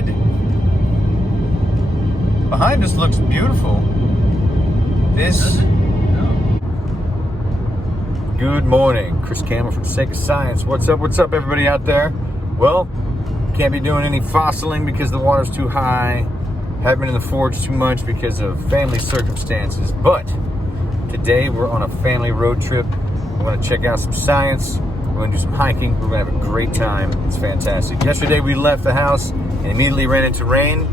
had behind us looks beautiful. This. Good morning, Chris Campbell from Sake of Science. What's up, everybody out there? Well, can't be doing any fossiling because the water's too high. Haven't been in the forge too much because of family circumstances. But today we're on a family road trip. We're going to check out some science. We're going to do some hiking. We're going to have a great time. It's fantastic. Yesterday we left the house and immediately ran into rain.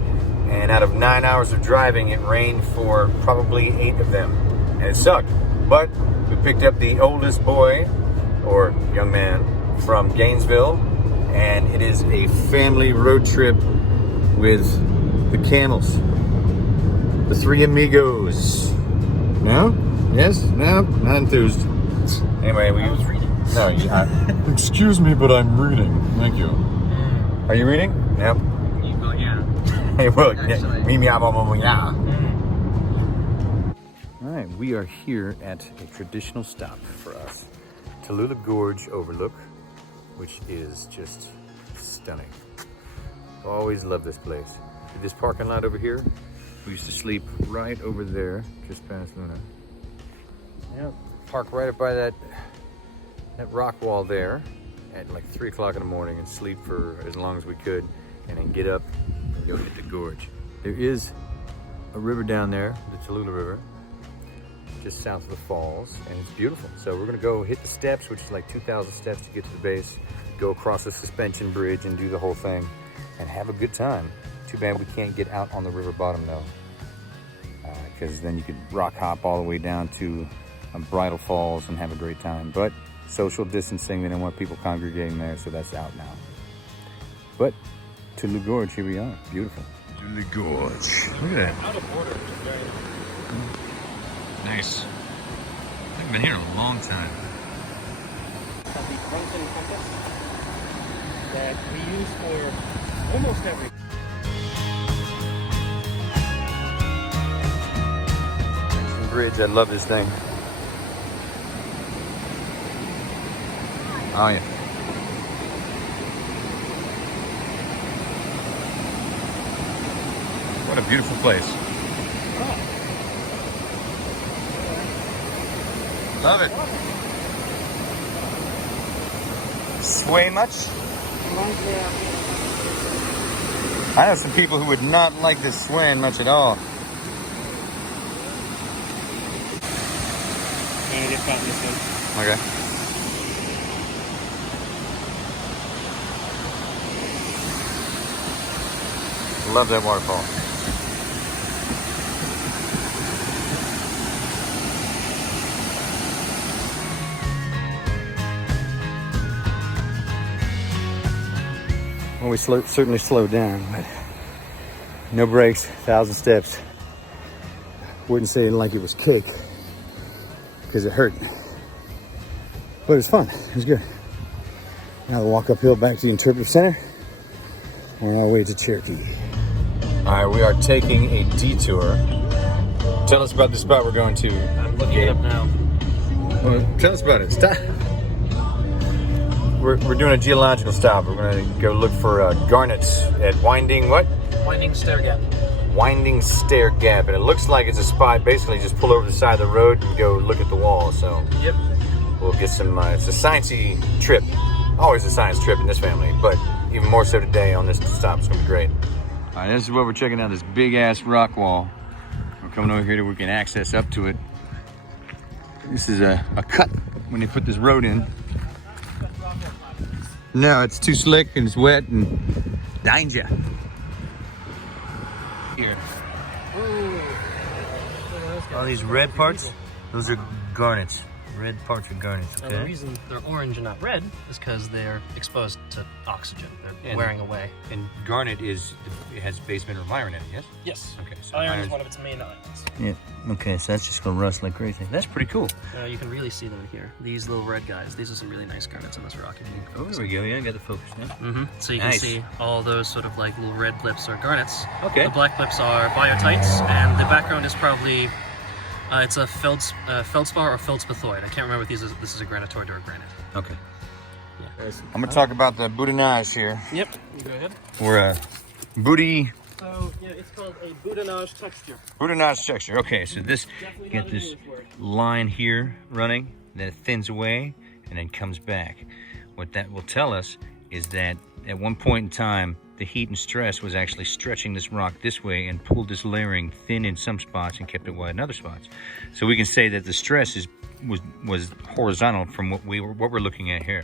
And out of 9 hours of driving, it rained for probably 8 of them. And it sucked. But we picked up the oldest boy, or young man, from Gainesville. And it is a family road trip with the Camels. The three amigos. No? Yes? No? Not enthused. Anyway, I was reading. No, excuse me, but I'm reading. Thank you. Are you reading? Yep. Well, yeah. Hey, well, yeah. All right, we are here at a traditional stop for us. Tallulah Gorge Overlook, which is just stunning. Always love this place. This parking lot over here, we used to sleep right over there, just past Luna. Yep. Park right up by that rock wall there at like 3 o'clock in the morning and sleep for as long as we could, and then get up and go hit the gorge. There is a river down there, the Tallulah River, just south of the falls, and it's beautiful. So we're gonna go hit the steps, which is like 2,000 steps to get to the base, go across the suspension bridge and do the whole thing and have a good time. Too bad we can't get out on the river bottom though, because then you could rock hop all the way down to Bridal Falls and have a great time. But social distancing, they don't want people congregating there, so that's out now. But Tallulah Gorge, here we are. Beautiful. Tallulah Gorge. Look at that. Out of order, which is very Nice. I haven't been here in a long time. the Brunson compass that we use for almost everything. Bridge, I love this thing. Oh yeah. What a beautiful place. Love it. Sway much? I know some people who would not like this swaying much at all. Okay. Love that waterfall. Well, we certainly slowed down, but no brakes, 1,000 steps. Wouldn't say like it was cake, because it hurt. But it was fun, it was good. Now we'll walk uphill back to the interpretive center. We're on our way to Cherokee. All right, we are taking a detour. Tell us about the spot we're going to. I'm looking it up now. Well, tell us about it. Stop. We're doing a geological stop. We're going to go look for garnets at Winding what? Winding Stair Gap. Winding Stair Gap, and it looks like it's a spot. Basically, just pull over the side of the road and go look at the wall. So Yep. we'll get some. It's a sciencey trip. Always a science trip in this family, but even more so today on this stop. It's gonna be great. All right, this is what we're checking out. This big ass rock wall. We're coming over here to we can access up to it. This is a cut when they put this road in. No, it's too slick and it's wet and danger. Here. All these red parts, those are garnets. Red parts are garnets, okay? Now, the reason they're orange and not red is because they're exposed to oxygen. They're wearing away. And garnet it has base mineral iron in it, yes? Yes. Okay, so iron is one of its main elements. Yeah, okay, so that's just gonna rust like crazy. That's pretty cool. You can really see them here. These little red guys, these are some really nice garnets in this rock. Oh, there we go, yeah, I got the focus now. So you can see all those sort of like little red blips are garnets. Okay. The black blips are biotites, and the background is probably it's a feldspar or feldspathoid. I can't remember if this is a granitoid or a granite. Okay. Yeah. I'm gonna talk about the boudinage here. Yep. Go ahead. We're Booty. So yeah, it's called a boudinage texture. Boudinage texture. Okay, so this, Definitely you not got an this English word. line here running, then it thins away, and then comes back. What that will tell us is that at one point in time, the heat and stress was actually stretching this rock this way and pulled this layering thin in some spots and kept it wide in other spots. So we can say that the stress was horizontal from what we're looking at here.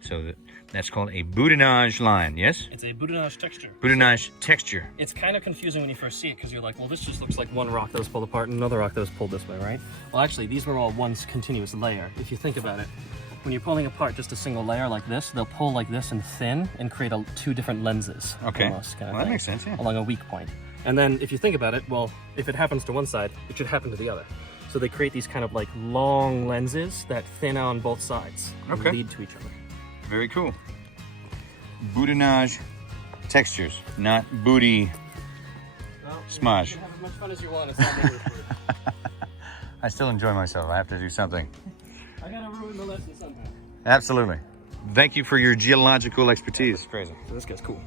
So that's called a boudinage line, yes? It's a boudinage texture. Boudinage texture. It's kind of confusing when you first see it because you're like, well, this just looks like one rock that was pulled apart and another rock that was pulled this way, right? Well, actually, these were all one continuous layer. If you think about it, when you're pulling apart just a single layer like this, they'll pull like this and thin and create two different lenses. Okay, almost, kind of well, that thing, makes sense, yeah. Along a weak point. And then if you think about it, well, if it happens to one side, it should happen to the other. So they create these kind of like long lenses that thin on both sides and Okay. lead to each other. Very cool. Boudinage textures, not booty Well, smudge. you can have as much fun as you want. It's not an English word. I still enjoy myself. I have to do something. I gotta ruin the lesson somehow. Absolutely. Thank you for your geological expertise. Crazy. So this guy's cool.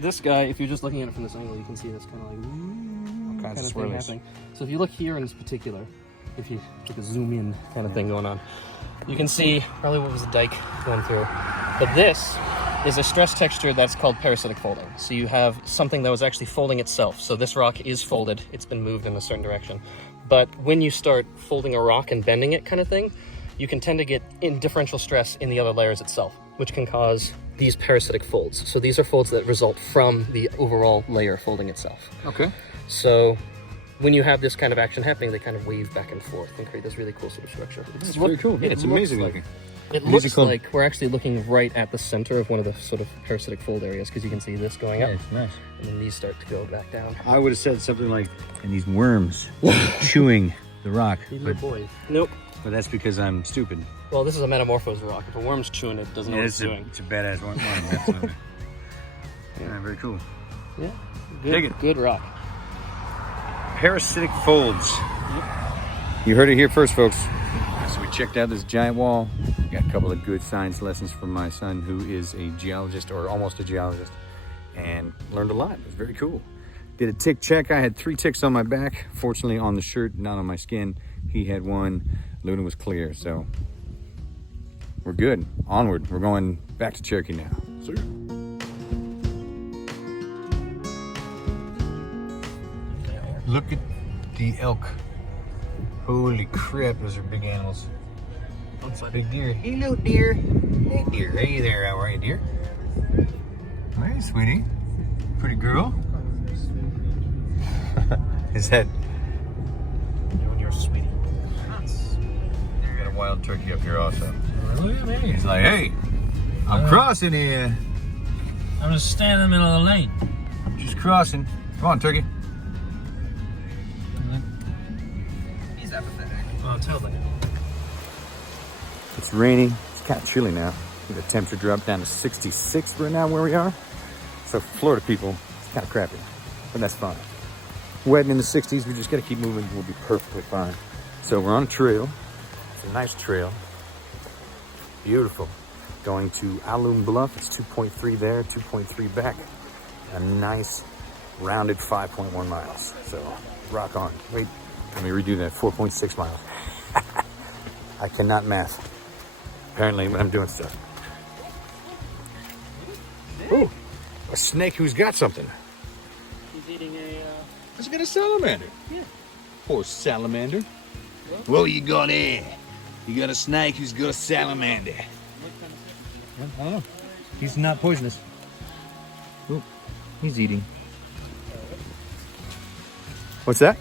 This guy, if you're just looking at it from this angle, you can see this kind of like Kinds of thing swirlies. happening. So if you look here in this particular, if you take a zoom in kind of thing going on, you can see probably what was the dike going through. But this is a stress texture that's called parasitic folding. So you have something that was actually folding itself. So this rock is folded, it's been moved in a certain direction. But when you start folding a rock and bending it kind of thing, you can tend to get differential stress in the other layers itself, which can cause these parasitic folds. So these are folds that result from the overall layer folding itself. Okay. So when you have this kind of action happening, they kind of wave back and forth and create this really cool sort of structure. It's very cool. Yeah, it it's looks amazing like- looking. It These looks are called- like we're actually looking right at the center of one of the sort of parasitic fold areas because you can see this going up, Nice, nice. and then these start to go back down. I would have said something like, and these worms chewing the rock, These little but, boys. Nope. but that's because I'm stupid. Well, this is a metamorphosed rock. If a worm's chewing it, doesn't know what it's doing. It's a badass worm, absolutely. Yeah, very cool. Yeah. Dig Good, it. good rock. Parasitic folds. You heard it here first, folks. So we checked out this giant wall. Got a couple of good science lessons from my son, who is a geologist, or almost a geologist, and learned a lot. It was very cool. Did a tick check. I had 3 ticks on my back. Fortunately, on the shirt, not on my skin. He had 1. Luna was clear, so we're good. Onward. We're going back to Cherokee now. See ya. Look at the elk. Holy crap, those are big animals. Big deer. Hey, little deer. Hey, deer. Hey there, how are you, deer? Hey, sweetie. Pretty girl. His head. When you're a sweetie. You got a wild turkey up here also. Look at me. He's like, hey, I'm crossing here. I'm just standing in the middle of the lane. I'm just crossing. Come on, turkey. He's apathetic. Oh, totally. It's raining. It's kind of chilly now. The temperature dropped down to 66 right now where we are. So Florida people, it's kind of crappy, but that's fine. Wet in the 60s, we just got to keep moving. We'll be perfectly fine. So we're on a trail. It's a nice trail. Beautiful. Going to Alum Bluff. It's 2.3 there, 2.3 back. A nice rounded 5.1 miles. So rock on. Wait, let me redo that. 4.6 miles. I cannot math. Apparently, when I'm doing stuff. Ooh, a snake who's got something. He's eating a... Let's get a salamander. Yeah. Poor salamander. What you got there? You got a snake who's got a salamander. I don't know. He's not poisonous. Ooh, he's eating. What's that?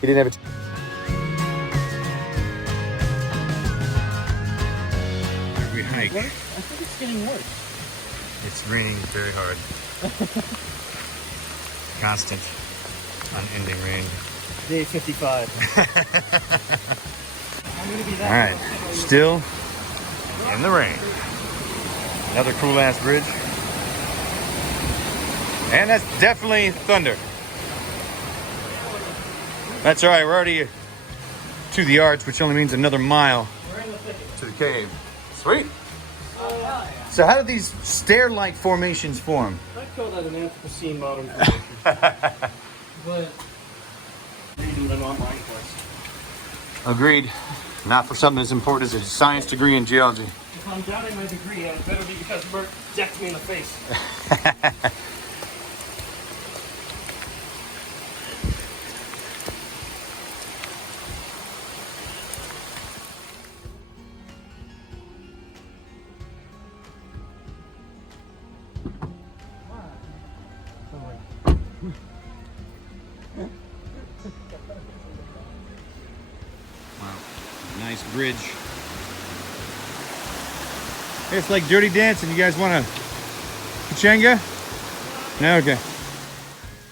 He didn't have a... We hike. I think it's getting worse. It's raining very hard. Constant, unending rain. Day 55. I'm gonna be All right, still in the rain. Another cool ass bridge. And that's definitely thunder. That's all right, we're already to the arch, which only means another mile to the cave. Sweet. So how do these stair-like formations form? I call that an Anthropocene modern formation. But redo an online course. Agreed. Not for something as important as a science degree in geology. If I'm doubting my degree, it better be because Bert decked me in the face. Wow, nice bridge. It's like Dirty Dancing. You guys want a pachanga? No, okay.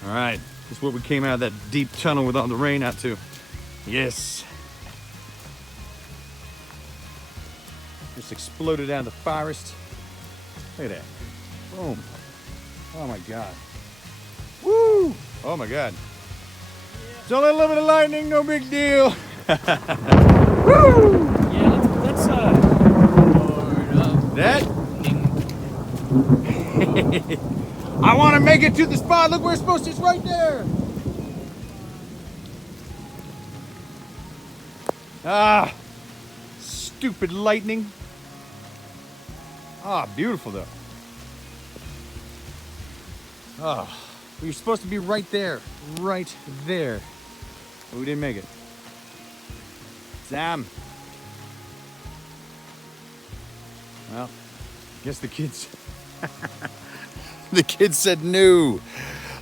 All right, this is what we came out of that deep tunnel with all the rain out to. Yes. Just exploded out of the forest. Look at that. Boom. Oh my God. Woo! Oh my God. It's only a little bit of lightning, no big deal. Woo! Yeah, that's That? I want to make it to the spot. Look where it's supposed to. It's right there. Ah, stupid lightning. Ah, beautiful though. Ah, we were supposed to be right there. Right there. But we didn't make it. Sam. Well, guess the kids the kids said no.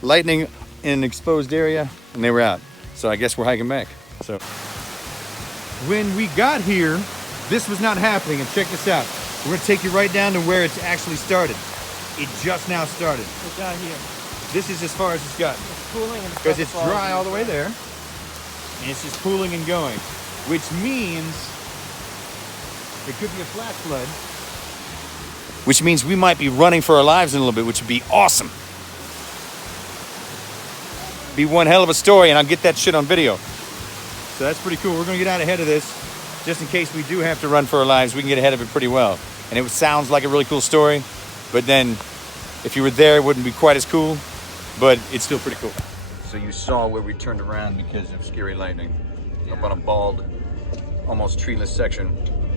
Lightning in an exposed area and they were out. So I guess we're hiking back. So when we got here, this was not happening, and check this out. We're gonna take you right down to where it's actually started. It just now started. It's down here. This is as far as it's gotten. It's cooling and Because it's dry all the way there. And it's just pooling and going. Which means it could be a flash flood. Which means we might be running for our lives in a little bit, which would be awesome. Be one hell of a story, and I'll get that shit on video. So that's pretty cool. We're gonna get out ahead of this. Just in case we do have to run for our lives, we can get ahead of it pretty well. And it sounds like a really cool story, but then if you were there, it wouldn't be quite as cool, but it's still pretty cool. So you saw where we turned around because of scary lightning. Up on a bald, almost treeless section.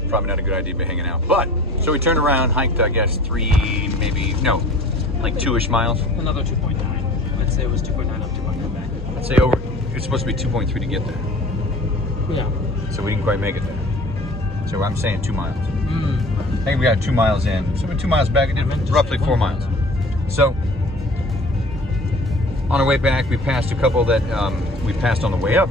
Probably not a good idea to be hanging out. But, so we turned around, hiked, I guess, like 2-ish miles. Another 2.9. Let's say it was 2.9 up, 2.9 back. I'd say over, it's supposed to be 2.3 to get there. Yeah. So we didn't quite make it there. So I'm saying 2 miles. Mm. I think we got 2 miles in. So we're 2 miles back, it did roughly 4 miles. So, on our way back, we passed a couple that we passed on the way up.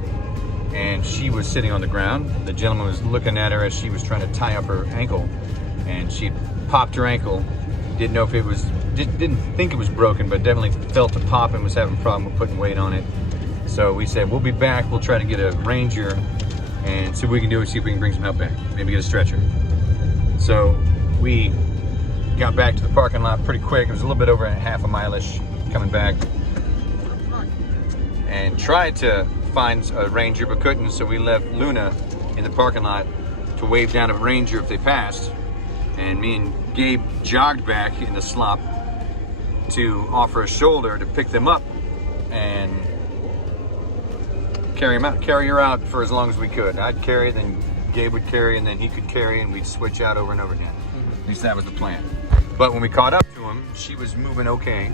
And she was sitting on the ground. The gentleman was looking at her as she was trying to tie up her ankle. And she popped her ankle. Didn't know if it was, didn't think it was broken, but definitely felt a pop and was having a problem with putting weight on it. So we said, we'll be back. We'll try to get a ranger and see what we can do, see if we can bring some help back. Maybe get a stretcher. So we got back to the parking lot pretty quick. It was a little bit over half a mile-ish coming back. And tried to find a ranger but couldn't, so we left Luna in the parking lot to wave down a ranger if they passed. And me and Gabe jogged back in the slop to offer a shoulder to pick them up and carry her out for as long as we could. I'd carry, then Gabe would carry, and then he could carry, and we'd switch out over and over again. At least that was the plan. But when we caught up to him, she was moving okay,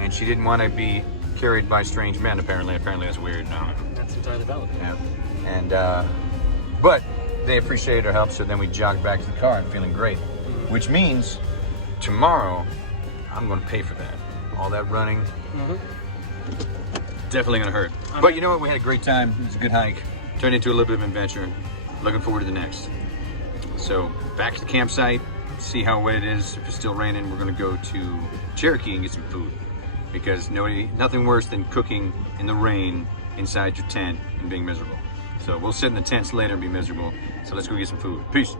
and she didn't want to be carried by strange men, apparently. Apparently that's weird. No. That's entirely valid. Yeah. And, but they appreciated our help, so then we jogged back to the car and feeling great. Which means tomorrow, I'm going to pay for that. All that running, definitely going to hurt. But you know what? We had a great time. It was a good hike. Turned into a little bit of an adventure. Looking forward to the next. So back to the campsite, see how wet it is. If it's still raining, we're going to go to Cherokee and get some food. Because nothing worse than cooking in the rain inside your tent and being miserable. So we'll sit in the tents later and be miserable. So let's go get some food. Peace.